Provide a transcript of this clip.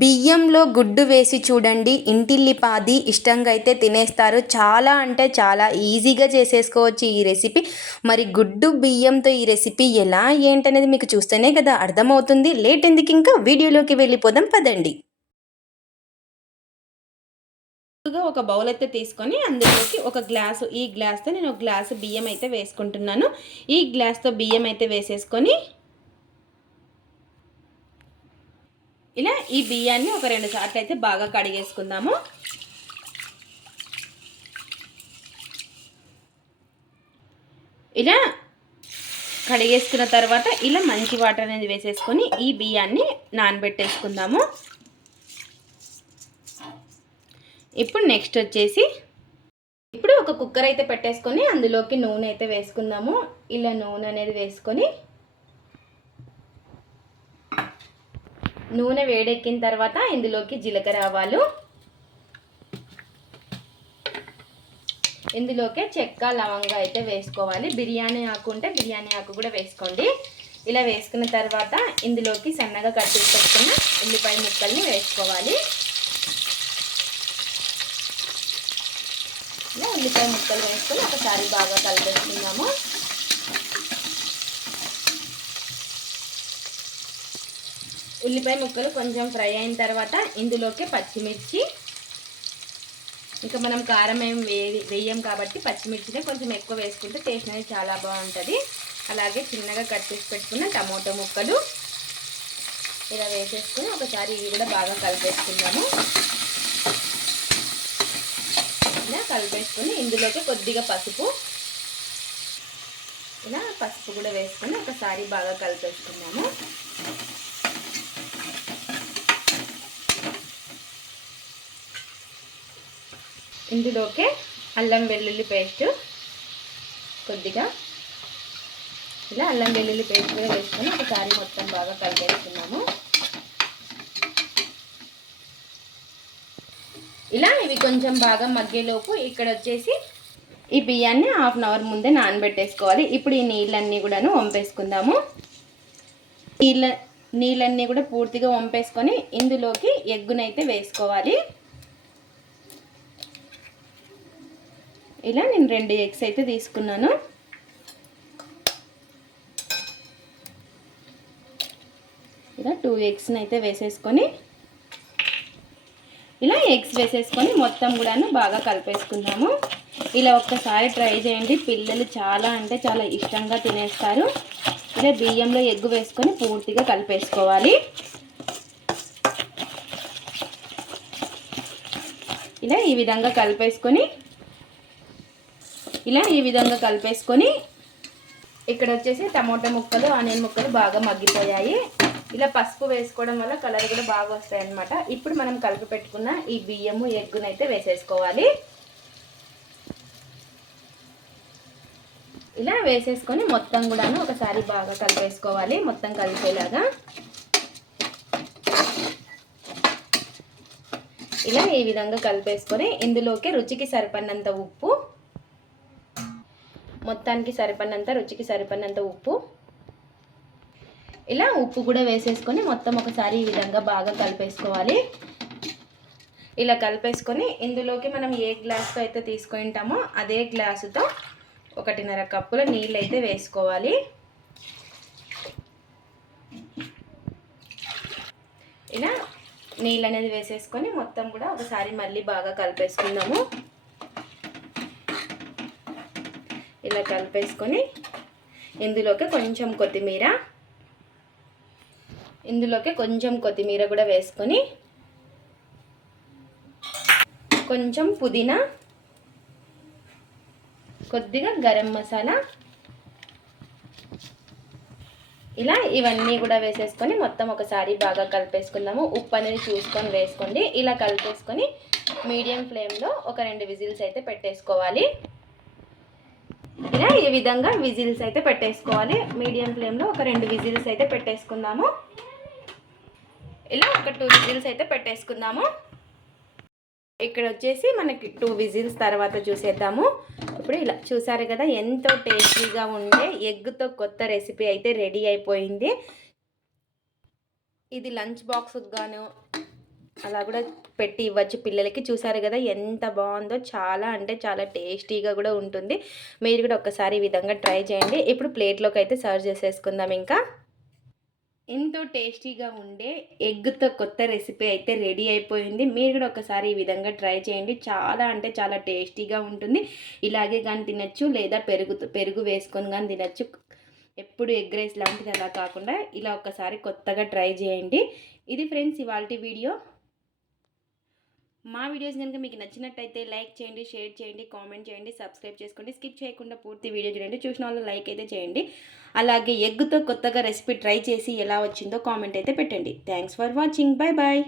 బియ్యంలో గుడ్డు వేసి చూడండి, ఇంటిల్లిపాది ఇష్టంగా అయితే తినేస్తారు. చాలా అంటే చాలా ఈజీగా చేసేసుకోవచ్చు ఈ రెసిపీ. మరి గుడ్డు బియ్యంతో ఈ రెసిపీ ఎలా ఏంటనేది మీకు చూస్తేనే కదా అర్థమవుతుంది. లేట్ ఎందుకు, ఇంకా వీడియోలోకి వెళ్ళిపోదాం పదండి. ఒక బౌల్ అయితే తీసుకొని అందులోకి ఒక గ్లాసు, ఈ గ్లాస్తో నేను ఒక గ్లాసు బియ్యం అయితే వేసుకుంటున్నాను. ఈ గ్లాస్తో బియ్యం అయితే వేసేసుకొని ఇలా ఈ బియ్యాన్ని ఒక 2 సార్లు అయితే బాగా కడిగేసుకుందాము. ఇలా కడిగేసుకున్న తర్వాత ఇలా మంచి వాటర్ అనేది వేసేసుకొని ఈ బియ్యాన్ని నానబెట్టేసుకుందాము. ఇప్పుడు నెక్స్ట్ వచ్చేసి ఒక కుక్కర్ అయితే పెట్టేసుకొని అందులోకి నూనె అయితే వేసుకుందాము. ఇలా నూనె అనేది వేసుకొని నూనె వేడెక్కిన తర్వాత ఇందులోకి జీలకర్ర ఆవాలు, ఇందులోకి చెక్క లవంగా అయితే వేసుకోవాలి. బిర్యానీ ఆకు ఉంటే బిర్యానీ ఆకు కూడా వేసుకోండి. ఇలా వేసుకున్న తర్వాత ఇందులోకి సన్నగా కట్ చేసి పెట్టుకున్న ఉల్లిపాయ ముక్కల్ని వేసుకోవాలి. ఇలా ఉల్లిపాయ ముక్కలు వేసుకొని ఒకసారి బాగా కలిపేసుకుందాము. ఉల్లిపాయ ముక్కలు కొంచెం ఫ్రై అయిన తర్వాత ఇందులోకి పచ్చిమిర్చి, ఇంకా మనం కారం ఏం వేయం కాబట్టి పచ్చిమిర్చినే కొంచెం ఎక్కువ వేసుకుంటే టేస్ట్ అనేది చాలా బాగుంటుంది. అలాగే చిన్నగా కట్ చేసి పెట్టుకున్న టమోటా ముక్కలు ఇలా వేసేసుకొని ఒకసారి ఇవి కూడా బాగా కలిపేసుకుందాము. ఇలా కలిపేసుకొని ఇందులోకి కొద్దిగా పసుపు, ఇలా పసుపు కూడా వేసుకొని ఒకసారి బాగా కలిపేసుకుందాము. ఇందులోకి అల్లం వెల్లుల్లి పేస్ట్ కొద్దిగా, ఇలా అల్లం వెల్లుల్లి పేస్ట్ కూడా వేసుకొని ఒకసారి మొత్తం బాగా కలిపేసుకున్నాము. ఇలా ఇవి కొంచెం బాగా మగ్గేలోపు ఇక్కడ వచ్చేసి ఈ బియ్యాన్ని 1/2 అవర్ ముందే నానబెట్టేసుకోవాలి. ఇప్పుడు ఈ నీళ్ళన్నీ కూడాను వంపేసుకుందాము. నీళ్ళన్నీ కూడా పూర్తిగా వంపేసుకొని ఇందులోకి ఎగ్గునైతే వేసుకోవాలి. ఇలా నేను 2 ఎగ్స్ అయితే తీసుకున్నాను. ఇలా 2 ఎగ్స్ని అయితే వేసేసుకొని ఇలా ఎగ్స్ వేసేసుకొని మొత్తం కూడాను బాగా కలిపేసుకుందాము. ఇలా ఒక్కసారి ట్రై చేయండి, పిల్లలు చాలా అంటే చాలా ఇష్టంగా తినేస్తారు. ఇలా బియ్యంలో ఎగ్గు వేసుకొని పూర్తిగా కలిపేసుకోవాలి. ఇలా ఈ విధంగా కలిపేసుకొని ఇక్కడ వచ్చేసి టమోటా ముక్కలు, ఆనియన్ ముక్కలు బాగా మగ్గిపోయాయి. ఇలా పసుపు వేసుకోవడం వల్ల కలర్ కూడా బాగా వస్తాయి అన్నమాట. ఇప్పుడు మనం కలిపి పెట్టుకున్న ఈ బియ్యము ఎగ్గునైతే వేసేసుకోవాలి. ఇలా వేసేసుకొని మొత్తం కూడాను ఒకసారి బాగా కలిపేసుకోవాలి, మొత్తం కలిపేలాగా. ఇలా ఈ విధంగా కలిపేసుకొని ఇందులోకి రుచికి సరిపడినంత ఉప్పు, మొత్తానికి సరిపడినంత రుచికి సరిపడినంత ఉప్పు, ఇలా ఉప్పు కూడా వేసేసుకొని మొత్తం ఒకసారి ఈ విధంగా బాగా కలిపేసుకోవాలి. ఇలా కలిపేసుకొని ఇందులోకి మనం ఏ గ్లాస్తో అయితే తీసుకుంటామో అదే గ్లాసుతో 1.5 కప్పుల నీళ్ళు అయితే వేసుకోవాలి. ఇలా నీళ్ళు అనేది వేసేసుకొని మొత్తం కూడా ఒకసారి మళ్ళీ బాగా కలిపేసుకుందాము. ఇలా కలిపేసుకొని ఇందులోకి కొంచెం కొత్తిమీర కూడా వేసుకొని కొంచెం పుదీనా, కొద్దిగా గరం మసాలా, ఇలా ఇవన్నీ కూడా వేసేసుకొని మొత్తం ఒకసారి బాగా కలిపేసుకుందాము. ఉప్పు అనేది చూసుకొని వేసుకోండి. ఇలా కలిపేసుకొని మీడియం ఫ్లేమ్లో ఒక 2 విజిల్స్ అయితే పెట్టేసుకోవాలి. ఇలా ఈ విధంగా విజిల్స్ అయితే పెట్టేసుకోవాలి. మీడియం ఫ్లేమ్లో ఒక 2 విజిల్స్ అయితే పెట్టేసుకుందాము. ఇలా ఒక 2 విజిల్స్ అయితే పెట్టేసుకుందాము. ఇక్కడ వచ్చేసి మనకి 2 విజిల్స్ తర్వాత చూసేద్దాము. ఇప్పుడు ఇలా చూసారు కదా, ఎంతో టేస్టీగా ఉండే ఎగ్గుతో కొత్త రెసిపీ అయితే రెడీ అయిపోయింది. ఇది లంచ్ బాక్స్కి గాను అలా కూడా పెట్టి ఇవ్వచ్చు పిల్లలకి. చూసారు కదా ఎంత బాగుందో, చాలా అంటే చాలా టేస్టీగా కూడా ఉంటుంది. మీరు కూడా ఒక్కసారి ఈ విధంగా ట్రై చేయండి. ఇప్పుడు ప్లేట్లోకి అయితే సర్వ్ చేసేసుకుందాం. ఇంకా ఎంతో టేస్టీగా ఉండే ఎగ్తో కొత్త రెసిపీ అయితే రెడీ అయిపోయింది. మీరు కూడా ఒకసారి ఈ విధంగా ట్రై చేయండి. చాలా అంటే చాలా టేస్టీగా ఉంటుంది. ఇలాగే కానీ తినచ్చు, లేదా పెరుగు వేసుకొని కానీ తినచ్చు. ఎప్పుడు ఎగ్ రైస్ లాంటిది అలా కాకుండా ఇలా ఒకసారి కొత్తగా ట్రై చేయండి. ఇది ఫ్రెండ్స్ ఇవాల్టి వీడియో. మా వీడియోస్ కనుక మీకు నచ్చినట్టయితే లైక్ చేయండి, షేర్ చేయండి, కామెంట్ చేయండి, సబ్స్క్రైబ్ చేసుకోండి. స్కిప్ చేయకుండా పూర్తి వీడియో చూడండి. చూసిన వాళ్ళు లైక్ అయితే చేయండి. అలాగే ఎగ్తో కొత్తగా రెసిపీ ట్రై చేసి ఎలా వచ్చిందో కామెంట్ అయితే పెట్టండి. Thanks for watching. Bye bye.